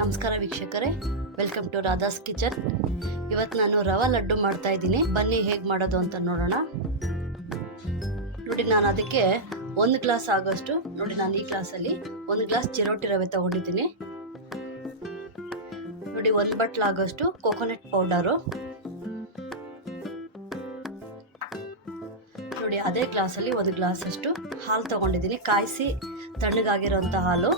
ನಮಸ್ಕಾರ ವೀಕ್ಷಕರೇ, welcome to Radha's kitchen. ಇವತ್ತು ನಾನು ರವಾ ಲಡ್ಡು ಮಾಡ್ತಾ ಇದ್ದೀನಿ. ಬನ್ನಿ ಹೇಗೆ ಮಾಡೋದು ಅಂತ ನೋಡೋಣ. ನೋಡಿ, ನಾನು ಅದಕ್ಕೆ 1 ಗ್ಲಾಸ್ ಆಗೋಷ್ಟು, ನೋಡಿ ನಾನು ಈ ಗ್ಲಾಸಲ್ಲಿ 1 ಗ್ಲಾಸ್ ಚಿರೋಟಿ ರವೆ ತಗೊಂಡಿದ್ದೀನಿ. ನೋಡಿ 1 ಬಟ್ಲು ಆಗೋಷ್ಟು ಕೋಕೋನಟ್ ಪೌಡರು. ನೋಡಿ ಅದೇ ಗ್ಲಾಸಲ್ಲಿ 1 ಗ್ಲಾಸ್ ಅಷ್ಟು ಹಾಲು ತಗೊಂಡಿದ್ದೀನಿ, ಕಾಯಿಸಿ ತಣ್ಣಗಾಗಿರೋಂಥ ಹಾಲು.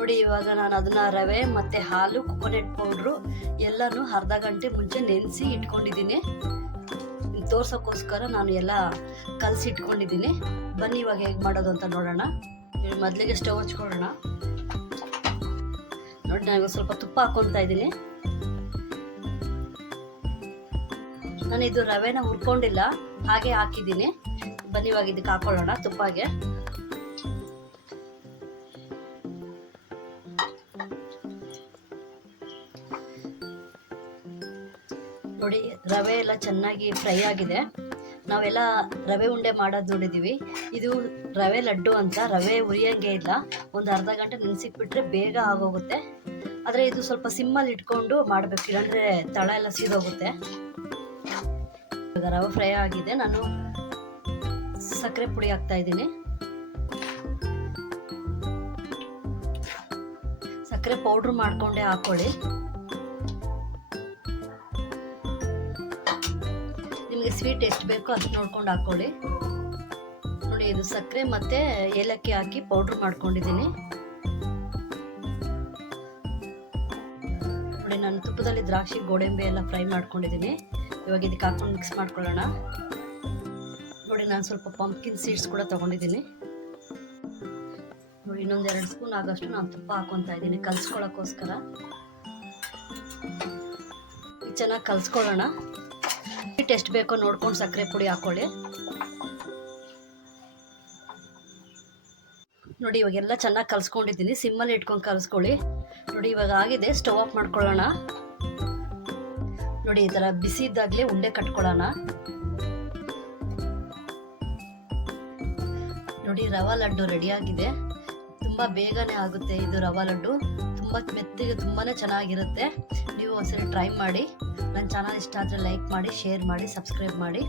ನೋಡಿ ಇವಾಗ ನಾನು ಅದನ್ನ ರವೆ ಮತ್ತು ಹಾಲು, ಕೋಕೋನಟ್ ಪೌಡ್ರು ಎಲ್ಲನೂ ಅರ್ಧ ಗಂಟೆ ಮುಂಚೆ ನೆನೆಸಿ ಇಟ್ಕೊಂಡಿದ್ದೀನಿ. ತೋರ್ಸೋಕ್ಕೋಸ್ಕರ ನಾನು ಎಲ್ಲ ಕಲಸಿ ಇಟ್ಕೊಂಡಿದ್ದೀನಿ. ಬನ್ನಿ ಇವಾಗ ಹೇಗೆ ಮಾಡೋದು ಅಂತ ನೋಡೋಣ. ಮೊದಲಿಗೆ ಸ್ಟವ್ ಹಚ್ಕೊಳ್ಳೋಣ. ನೋಡಿ ನಾನು ಸ್ವಲ್ಪ ತುಪ್ಪ ಹಾಕ್ಕೊತಾ ಇದ್ದೀನಿ. ನಾನು ಇದು ರವೆನ ಹುರ್ಕೊಂಡಿಲ್ಲ, ಹಾಗೆ ಹಾಕಿದ್ದೀನಿ. ಬನ್ನಿ ಇವಾಗ ಇದಕ್ಕೆ ಹಾಕೊಳ್ಳೋಣ ತುಪ್ಪಗೆ. ನೋಡಿ ರವೆ ಎಲ್ಲ ಚೆನ್ನಾಗಿ ಫ್ರೈ ಆಗಿದೆ. ನಾವೆಲ್ಲ ರವೆ ಉಂಡೆ ಮಾಡೋದು ನೋಡಿದ್ದೀವಿ. ಇದು ರವೆ ಲಡ್ಡು ಅಂತ ರವೆ ಉರಿಯೋಂಗೆ ಇಲ್ಲ. ಒಂದು ಅರ್ಧ ಗಂಟೆ ನೆನೆಸಿಟ್ಬಿಟ್ರೆ ಬೇಗ ಆಗೋಗುತ್ತೆ. ಆದರೆ ಇದು ಸ್ವಲ್ಪ ಸಿಮ್ಮಲ್ಲಿ ಇಟ್ಕೊಂಡು ಮಾಡಬೇಕು, ಇಲ್ಲಾಂದರೆ ತಳ ಎಲ್ಲ ಸೀದೋಗುತ್ತೆ. ಇವಾಗ ರವೆ ಫ್ರೈ ಆಗಿದೆ. ನಾನು ಸಕ್ಕರೆ ಪುಡಿ ಹಾಕ್ತಾ ಇದ್ದೀನಿ. ಸಕ್ಕರೆ ಪೌಡ್ರ್ ಮಾಡಿಕೊಂಡೇ ಹಾಕ್ಕೊಳ್ಳಿ. ನಿಮಗೆ ಸ್ವೀಟ್ ಎಷ್ಟು ಬೇಕೋ ಅಷ್ಟು ನೋಡ್ಕೊಂಡು ಹಾಕ್ಕೊಳ್ಳಿ. ನೋಡಿ ಇದು ಸಕ್ಕರೆ ಮತ್ತು ಏಲಕ್ಕಿ ಹಾಕಿ ಪೌಡ್ರ್ ಮಾಡ್ಕೊಂಡಿದ್ದೀನಿ. ನೋಡಿ ನಾನು ತುಪ್ಪದಲ್ಲಿ ದ್ರಾಕ್ಷಿ, ಗೋಡಂಬಿ ಎಲ್ಲ ಫ್ರೈ ಮಾಡ್ಕೊಂಡಿದ್ದೀನಿ. ಇವಾಗ ಇದಕ್ಕೆ ಹಾಕೊಂಡು ಮಿಕ್ಸ್ ಮಾಡ್ಕೊಳ್ಳೋಣ. ನೋಡಿ ನಾನು ಸ್ವಲ್ಪ ಪಂಪ್ಕಿನ್ ಸೀಡ್ಸ್ ಕೂಡ ತೊಗೊಂಡಿದ್ದೀನಿ. ನೋಡಿ ಇನ್ನೊಂದು 2 ಸ್ಪೂನ್ ಆಗೋಷ್ಟು ನಾನು ತುಪ್ಪ ಹಾಕ್ಕೊತಾ ಇದ್ದೀನಿ ಕಲಿಸ್ಕೊಳ್ಳೋಕ್ಕೋಸ್ಕರ. ಚೆನ್ನಾಗಿ ಕಲಿಸ್ಕೊಳ್ಳೋಣ. ಸ್ವೀಟ್ ಎಷ್ಟು ಬೇಕೋ ನೋಡ್ಕೊಂಡು ಸಕ್ಕರೆ ಪುಡಿ ಹಾಕ್ಕೊಳ್ಳಿ. ನೋಡಿ ಇವಾಗೆಲ್ಲ ಚೆನ್ನಾಗಿ ಕಲಿಸ್ಕೊಂಡಿದ್ದೀನಿ. ಸಿಮ್ಮಲ್ಲಿ ಇಟ್ಕೊಂಡು ಕಲಿಸ್ಕೊಳ್ಳಿ. ನೋಡಿ ಇವಾಗ ಆಗಿದೆ. ಸ್ಟವ್ ಆಫ್ ಮಾಡ್ಕೊಳ್ಳೋಣ. ನೋಡಿ ಈ ಥರ ಬಿಸಿ ಇದ್ದಾಗಲೇ ಉಂಡೆ ಕಟ್ಕೊಳ್ಳೋಣ. ನೋಡಿ ರವಾ ಲಡ್ಡು ರೆಡಿಯಾಗಿದೆ. ತುಂಬ ಬೇಗನೆ ಆಗುತ್ತೆ ಇದು ರವಾ ಲಡ್ಡು. ತುಂಬ ಮೆತ್ತಿಗೆ ತುಂಬಾ ಚೆನ್ನಾಗಿರುತ್ತೆ. ನೀವು ಒಂದ್ಸರಿ ಟ್ರೈ ಮಾಡಿ. ನನ್ನ ಚಾನಲ್ ಇಷ್ಟ ಆದರೆ ಲೈಕ್ ಮಾಡಿ, ಶೇರ್ ಮಾಡಿ, ಸಬ್ಸ್ಕ್ರೈಬ್ ಮಾಡಿ.